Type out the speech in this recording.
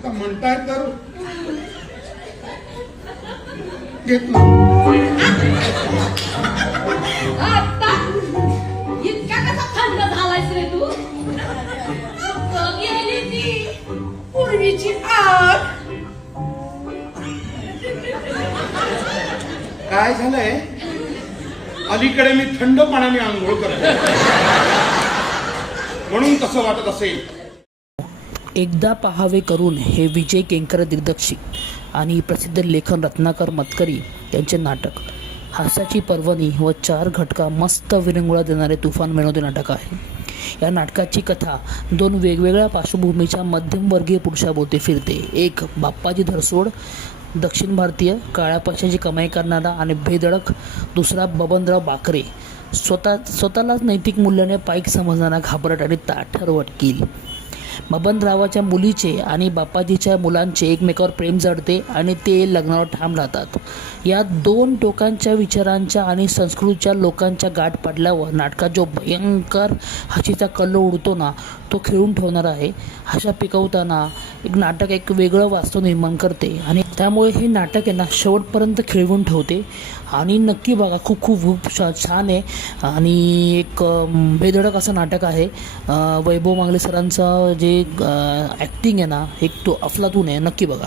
आता म्हणताय तर घेतलं. आता इतका कसा थंड झालायस रे तू? गेली ती पूर्वीची आग. काय झालंय, अलीकडे मी थंड पाण्याने आंघोळ करतो म्हणून तसं वाटत असेल. एकदा पहावे करून हे विजय केंकर दिग्दर्शित आणि प्रसिद्ध लेखन रत्नाकर मतकरी यांचे नाटक हास्याची पर्वणी व 4 घटका मस्त विरंगुळा देणारे तुफान विनोदी नाटक आहे. या नाटकाची कथा 2 वेगवेगळ्या पार्श्वभूमीच्या मध्यमवर्गीय पुरुषाभोवती फिरते. एक बाप्पाजी धरसोड, दक्षिण भारतीय, काळ्या पैशाची कमाई करणारा आणि बेधडक. दुसरा बबनराव बाकरे, स्वतःलाच नैतिक मूल्याने पाईक समजणारा, घाबरट आणि ताठर वकील. बबनरावाच्या मुलीचे आणि बाप्पाजीच्या मुलांचे एकमेकावर प्रेम जडते आणि ते लग्नावर ठाम राहतात. या 2 टोकांच्या विचारांच्या आणि संस्कृतीच्या लोकांच्या गाठ पडल्यावर नाटकात जो भयंकर हसीचा कल्लो उडतो ना, तो खिळून ठेवणारा आहे. हशा पिकवताना नाटक एक वेगळं वास्तव निर्माण करते आणि त्यामुळे हे नाटक आहे ना शेवटपर्यंत खिळवून ठेवते. आणि नक्की बघा, खूप खूप खूप छान आहे आणि एक बेधडक असं नाटक आहे. वैभव मांगले सरांचं जे ॲक्टिंग आहे ना, एक तो अफलातून आहे. नक्की बघा.